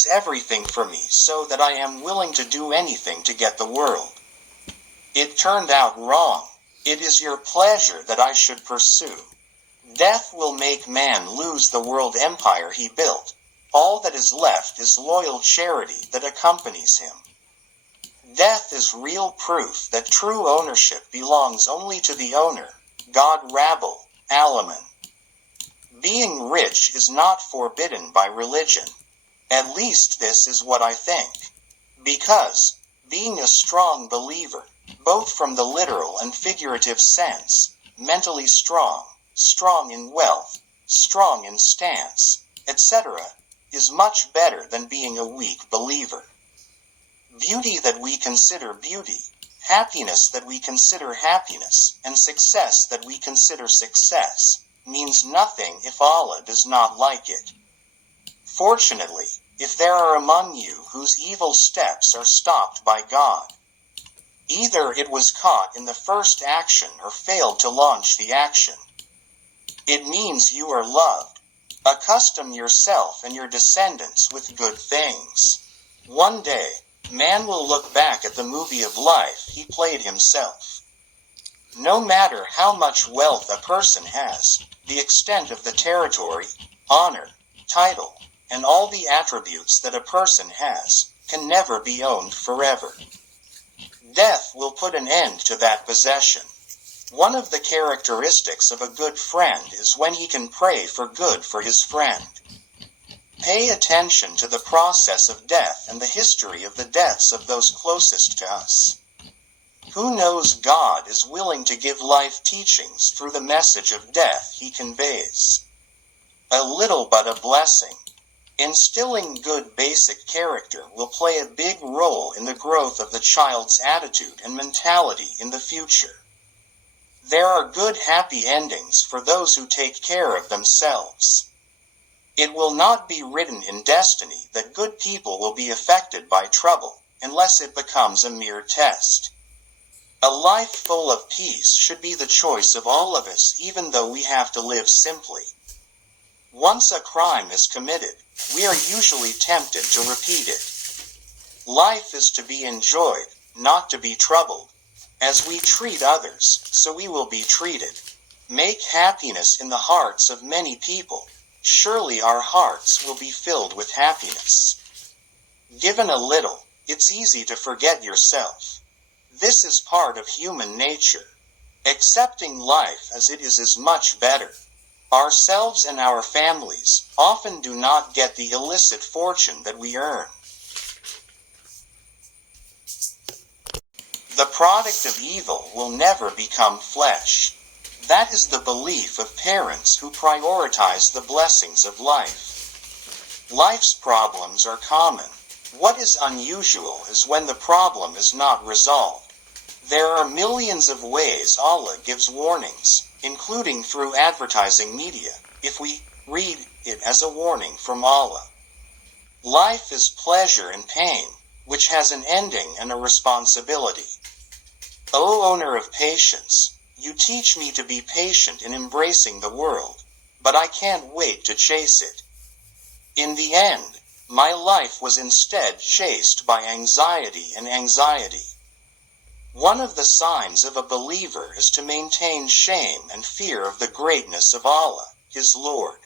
is everything for me so that I am willing to do anything to get the world. It turned out wrong. It is your pleasure that I should pursue. Death will make man lose the world empire he built. All that is left is loyal charity that accompanies him. Death is real proof that true ownership belongs only to the owner, God. Rabbul, alamin. Being rich is not forbidden by religion. At least this is what I think. Because, being a strong believer, both from the literal and figurative sense, mentally strong, strong in wealth, strong in stance, etc., is much better than being a weak believer. Beauty that we consider beauty, happiness that we consider happiness, and success that we consider success, means nothing if Allah does not like it. Fortunately, if there are among you whose evil steps are stopped by God, either it was caught in the first action or failed to launch the action, it means you are loved. Accustom yourself and your descendants with good things. One day, man will look back at the movie of life he played himself. No matter how much wealth a person has, the extent of the territory, honor, title, and all the attributes that a person has, can never be owned forever. Death will put an end to that possession. One of the characteristics of a good friend is when he can pray for good for his friend. Pay attention to the process of death and the history of the deaths of those closest to us. Who knows God is willing to give life teachings through the message of death he conveys. A little but a blessing. Instilling good basic character will play a big role in the growth of the child's attitude and mentality in the future. There are good happy endings for those who take care of themselves. It will not be written in destiny that good people will be affected by trouble, unless it becomes a mere test. A life full of peace should be the choice of all of us, even though we have to live simply. Once a crime is committed, we are usually tempted to repeat it. Life is to be enjoyed, not to be troubled. As we treat others, so we will be treated. Make happiness in the hearts of many people. Surely our hearts will be filled with happiness. Given a little, it's easy to forget yourself. This is part of human nature. Accepting life as it is much better. Ourselves and our families often do not get the illicit fortune that we earn. The product of evil will never become flesh. That is the belief of parents who prioritize the blessings of life. Life's problems are common. What is unusual is when the problem is not resolved. There are millions of ways Allah gives warnings, including through advertising media, if we read it as a warning from Allah. Life is pleasure and pain, which has an ending and a responsibility. O owner of patience, you teach me to be patient in embracing the world, but I can't wait to chase it. In the end, my life was instead chased by anxiety and anxiety. One of the signs of a believer is to maintain shame and fear of the greatness of Allah, his Lord.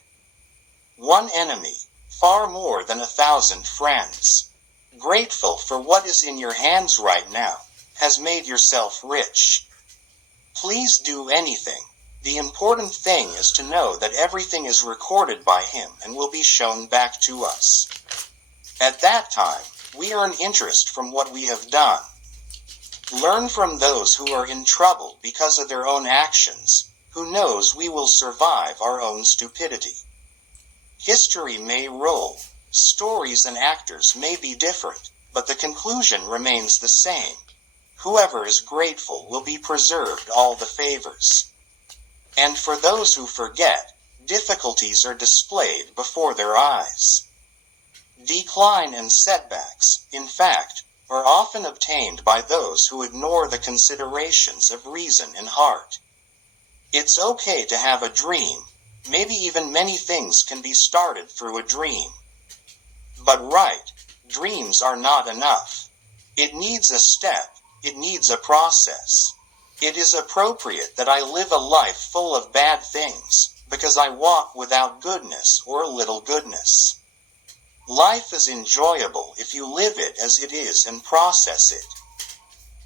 One enemy, far more than 1,000 friends. Grateful for what is in your hands right now, has made yourself rich. Please do anything. The important thing is to know that everything is recorded by him and will be shown back to us. At that time, we earn interest from what we have done. Learn from those who are in trouble because of their own actions. Who knows we will survive our own stupidity. History may roll, stories and actors may be different, but the conclusion remains the same. Whoever is grateful will be preserved all the favors. And for those who forget, difficulties are displayed before their eyes. Decline and setbacks, in fact, are often obtained by those who ignore the considerations of reason and heart. It's okay to have a dream. Maybe even many things can be started through a dream. But right, dreams are not enough. It needs a step, it needs a process. It is appropriate that I live a life full of bad things, because I walk without goodness or little goodness. Life is enjoyable if you live it as it is and process it.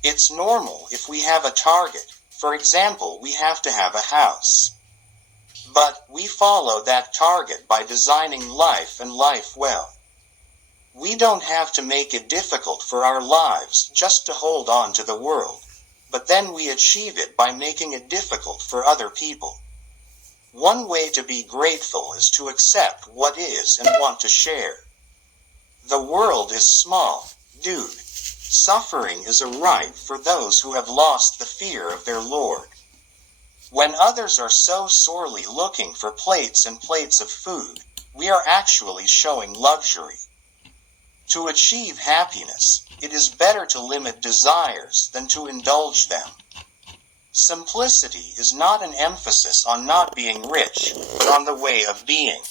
It's normal if we have a target. For example, we have to have a house. But we follow that target by designing life and life well. We don't have to make it difficult for our lives just to hold on to the world, but then we achieve it by making it difficult for other people. One way to be grateful is to accept what is and want to share. The world is small, dude. Suffering is a right for those who have lost the fear of their Lord. When others are so sorely looking for plates and plates of food, we are actually showing luxury. To achieve happiness, it is better to limit desires than to indulge them. Simplicity is not an emphasis on not being rich, but on the way of being.